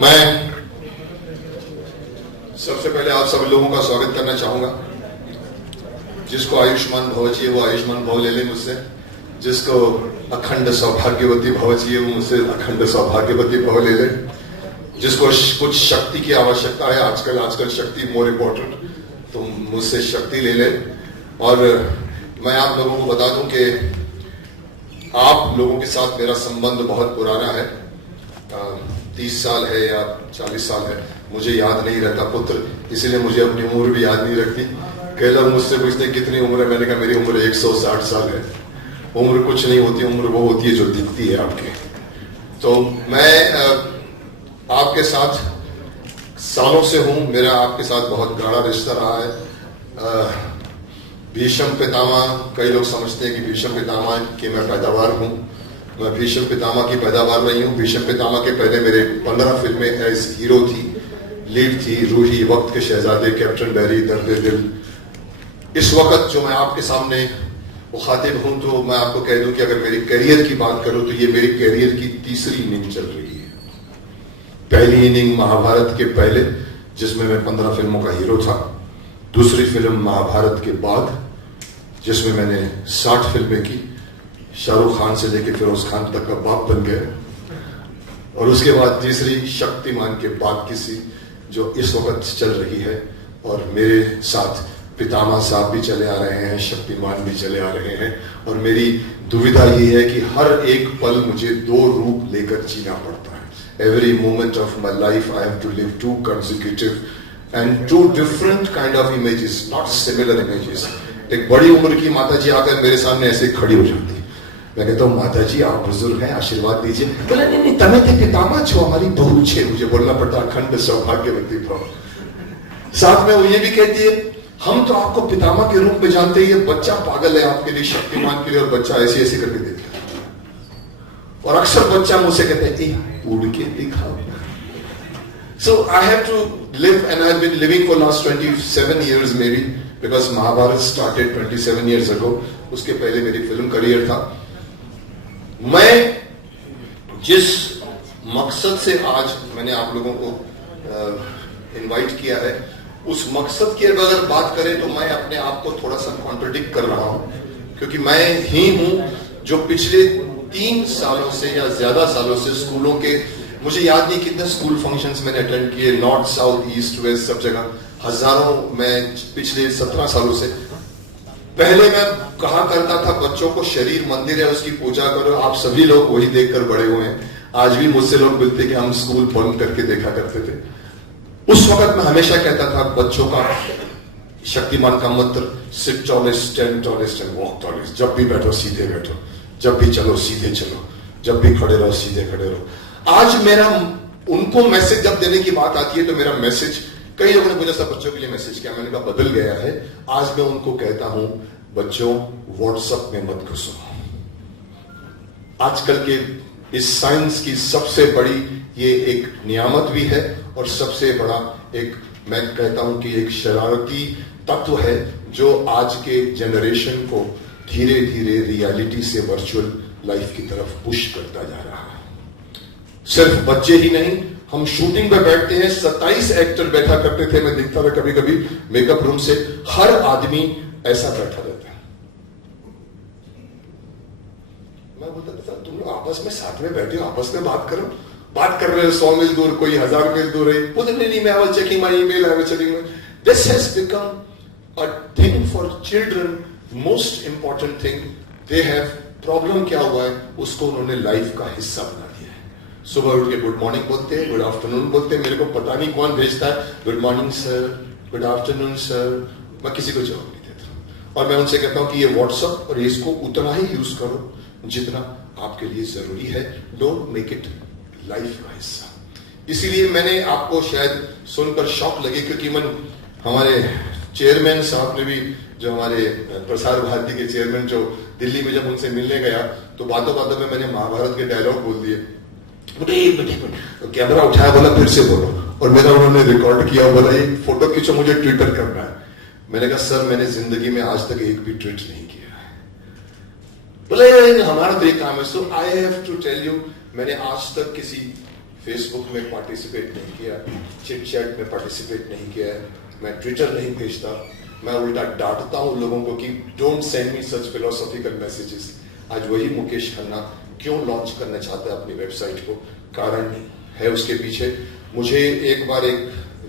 मैं सबसे पहले आप सब लोगों का स्वागत करना चाहूंगा। जिसको आयुष्मान भव चाहिए वो आयुष्मान भव ले ले मुझसे, जिसको अखंड सौभाग्यवती भव चाहिए वो मुझसे अखंड सौभाग्यवती भव ले ले, जिसको कुछ शक्ति की आवश्यकता है, आजकल शक्ति मोर इम्पोर्टेंट, तो मुझसे शक्ति ले ले। और मैं आप लोगों को बता दूं कि आप लोगों के साथ मेरा संबंध बहुत पुराना है, 30 साल है या 40 साल है, मुझे याद नहीं रहता पुत्र, इसीलिए मुझे अपनी उम्र भी याद नहीं रखती। कई लोग मुझसे पूछते कितनी उम्र है, मैंने कहा मेरी उम्र 160 साल है। उम्र कुछ नहीं होती, उम्र वो होती है जो दिखती है आपके। तो मैं आपके साथ सालों से हूं, मेरा आपके साथ बहुत गाढ़ा रिश्ता रहा है। भीष्म पितामह, कई लोग समझते हैं कि भीष्म पितामह की मैं पैदावार हूं, मैं भीष्म पितामह की पैदावार नहीं हूं। भीष्म पितामह के पहले मेरे 15 फिल्में एज हीरो थी, लीड थी, रूही, वक्त के शहजादे, कैप्टन बैरी, दर्द दिल। इस वक्त जो मैं आपके सामने मुखातिब हूं, तो मैं आपको कह दूं कि अगर मेरी करियर की बात करूं तो ये मेरी करियर की तीसरी इनिंग चल रही है। पहली इनिंग महाभारत के पहले, जिसमें मैं 15 फिल्मों का हीरो था। दूसरी फिल्म महाभारत के बाद, जिसमें मैंने 60 फिल्में की, शाहरुख खान से लेकर फिरोज खान तक का बाप बन गया। और उसके बाद तीसरी शक्तिमान के बाद किसी जो इस वक्त चल रही है, और मेरे साथ पितामह साहब भी चले आ रहे हैं, शक्तिमान भी चले आ रहे हैं। और मेरी दुविधा ये है कि हर एक पल मुझे 2 रूप लेकर जीना पड़ता है। Every moment of my life I have to live 2 consecutive and 2 different kind of images, not similar images. एक बड़ी उम्र की माताजी आकर मेरे सामने ऐसे खड़ी हो जाती, मैं कहता हूँ माताजी आप बुजुर्ग हैं, आशीर्वाद दीजिए। बोला नहीं, तमे थे पितामह छो हमारी बहू छे, मुझे बोलना पड़ता अखंड सौभाग्यवती भव। साथ में वो ये भी कहती है हम तो आपको पितामह के रूप में जानते हैं, ये बच्चा पागल है आपके लिए, शक्तिमान के लिए, और बच्चा ऐसे ऐसे करके देखता। और अक्सर बच्चा मुझसे कहते हैं उड़ के दिखाओ। So I have to live, and I've been living for last 27 years maybe, because Mahabharat started 27 years ago. उसके पहले मेरी फिल्म करियर था। मैं जिस मकसद से आज मैंने आप लोगों को इनवाइट किया है, उस मकसद की अगर बात करें तो मैं अपने आप को थोड़ा सा कॉन्ट्रडिक्ट कर रहा हूं, क्योंकि मैं ही हूं जो पिछले 3 सालों से या ज्यादा सालों से स्कूलों के, मुझे याद नहीं कितने स्कूल फंक्शंस मैंने अटेंड किए, नॉर्थ साउथ ईस्ट वेस्ट सब जगह, हजारों, मैं पिछले 17 सालों से। पहले मैं कहा करता था बच्चों को शरीर मंदिर है, उसकी पूजा करो, आप सभी लोग वही देखकर बड़े हुए हैं। आज भी मुझसे लोग बोलते कि हम स्कूल बंद करके देखा करते थे। उस वक्त मैं हमेशा कहता था बच्चों का, शक्तिमान का मंत्र, sit tallest, stand tallest and walk tallest. जब भी बैठो सीधे बैठो, जब भी चलो सीधे चलो, जब भी खड़े रहो सीधे खड़े रहो। आज मेरा उनको मैसेज जब देने की बात आती है तो मेरा मैसेज, कई लोगों ने पूछा सब बच्चों के लिए मैसेज क्या, मैंने कहा बदल गया है। आज मैं उनको कहता हूं बच्चों व्हाट्सएप में मत घुसो। आजकल के इस साइंस की सबसे बड़ी ये एक नियामत भी है, और सबसे बड़ा एक, मैं कहता हूं कि एक शरारती तत्व है जो आज के जनरेशन को धीरे धीरे रियलिटी से वर्चुअल लाइफ की तरफ पुश करता जा रहा है। सिर्फ बच्चे ही नहीं, हम शूटिंग में बैठते हैं, 27 एक्टर बैठा करते थे, मैं देखता था कभी कभी मेकअप रूम से, हर आदमी ऐसा बैठा रहता है। मैं बोलता था तुम लोग आपस में साथ में बैठे हो, आपस में बात करो, बात कर रहे हो 100 मील दूर, कोई 1000 मील दूर है, बोलते नहीं मैं I was checking my email, I was checking. This has become a thing for children, most important thing. They have problem क्या हुआ है, उसको उन्होंने लाइफ का हिस्सा बना दिया है। सुबह उठ के गुड मॉर्निंग बोलते हैं, गुड आफ्टरनून बोलते हैं, मेरे को पता नहीं कौन भेजता है, good morning sir, good afternoon sir, मैं किसी को जवाब नहीं देता। और मैं उनसे कहता हूं कि ये व्हाट्सएप और इसको उतना ही यूज करो जितना आपके लिए जरूरी है, डोंट मेक इट लाइफ का हिस्सा। इसीलिए मैंने आपको शायद सुनकर शॉक लगे, क्योंकि मन हमारे चेयरमैन साहब ने भी, जो हमारे प्रसार भारती के चेयरमैन, जो दिल्ली में जब उनसे मिलने गया तो बातों बातों में मैंने महाभारत के डायलॉग बोल दिए। तो कैमरा उठाया, बोला फिर से बोलो, और मेरा उन्होंने रिकॉर्ड किया, बोला ये फोटो खींचो, मुझे ट्विटर करना है। मैंने कहा सर मैंने जिंदगी में आज तक एक भी ट्वीट नहीं किया है। बोले हमारा तो एक काम है। So I have to tell you, मैंने आज तक किसी फेसबुक में पार्टिसिपेट नहीं किया, चिट चैट में पार्टिसिपेट नहीं किया, मैं ट्विटर नहीं भेजता, मैं उल्टा डांटता हूं लोगों को कि don't send me such philosophical messages. आज वही मुकेश खन्ना क्यों लॉन्च करना चाहता है अपनी वेबसाइट को, कारण है उसके पीछे। मुझे एक बार एक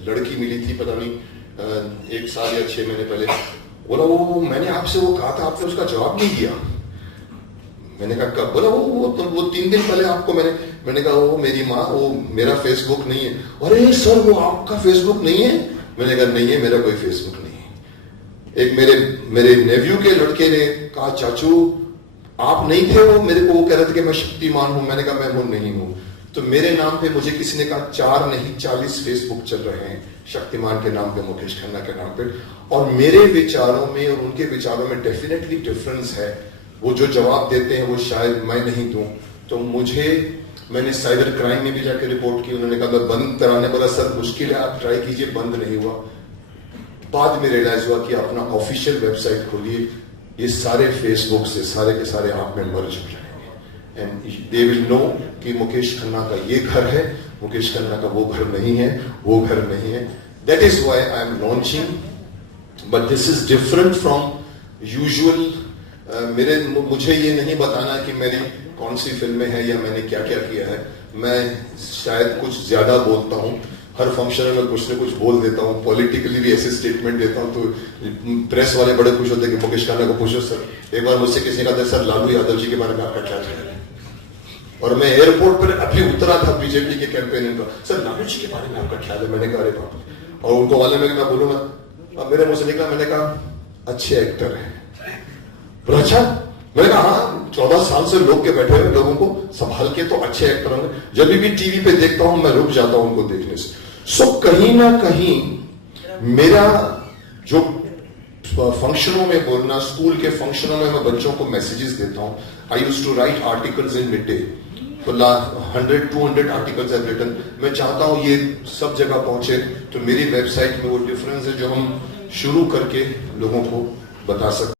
लड़की मिली थी, पता नहीं 1 साल या 6 महीने पहले, बोला वो मैंने आपसे वो कहा था, आपने उसका जवाब नहीं दिया। मैंने कहा कब? बोला वो 3 दिन पहले आपको मैंने कहा वो मेरी माँ, वो मेरा फेसबुक नहीं है। अरे सर वो आपका फेसबुक नहीं है? मैंने कहा नहीं है, मेरा कोई फेसबुक नहीं है। एक मेरे नेव्यू के लड़के ने कहा चाचू आप नहीं थे, वो मेरे को वो कह रहे थे कि मैं शक्तिमान हूं। मैंने कहा मैं वो नहीं हूं। तो मेरे नाम पे मुझे किसी ने कहा 4 नहीं 40 फेसबुक चल रहे हैं शक्तिमान के नाम पे, मुकेश खन्ना के नाम पे। और मेरे विचारों में और उनके विचारों में डेफिनेटली डिफरेंस है। वो जो जवाब देते हैं वो शायद मैं नहीं दूं। तो मैंने साइबर क्राइम में भी जाकर रिपोर्ट की, उन्होंने कहा बंद कराने बोला सर मुश्किल है, आप ट्राई कीजिए, बंद नहीं हुआ। बाद में रियलाइज हुआ कि अपना ऑफिशियल वेबसाइट खोलिए, ये सारे फेसबुक से सारे के सारे आप में मर्ज हो जाएंगे एंड दे विल नो कि मुकेश खन्ना का ये घर है, मुकेश खन्ना का वो घर नहीं है, वो घर नहीं है। That is why I am launching, but this is different from usual. मुझे ये नहीं बताना कि मेरी कौन सी फिल्में हैं या मैंने क्या क्या किया है। मैं शायद कुछ ज्यादा बोलता हूँ, हर फंक्शन में कुछ न कुछ बोल देता हूँ, पॉलिटिकली भी ऐसे स्टेटमेंट देता हूँ। तो प्रेस वाले बड़े खुश होते हैं कि मुकेश खन्ना को पूछो सर। एक बार मुझसे किसी ने कहा था सर लालू यादव जी के बारे में आपका क्या ख्याल है? और मैं एयरपोर्ट पर अभी उतरा था बीजेपी के कैंपेनिंग का, सर लालू जी के बारे में आपका ख्याल है? मैंने कहा अरे बाप। और उनको वाले में मैं बोलूंगा, अब मेरे मुंह से निकला, मैंने कहा अच्छे एक्टर है। अच्छा, मैंने कहा हाँ, 14 साल से लोग के बैठे हुए लोगों को संभाल के तो अच्छे एक्टर होंगे। जब भी टीवी पे देखता हूं मैं रुक जाता हूं उनको देखने से। सो कहीं ना कहीं मेरा जो फंक्शनों में बोलना, स्कूल के फंक्शनों में मैं बच्चों को मैसेजेस देता हूं। I used to write articles in mid day, तो 100-200 आर्टिकल्स आई रिटन। मैं चाहता हूं ये सब जगह पहुंचे। तो मेरी वेबसाइट में वो डिफरेंस है जो हम शुरू करके लोगों को बता सकते।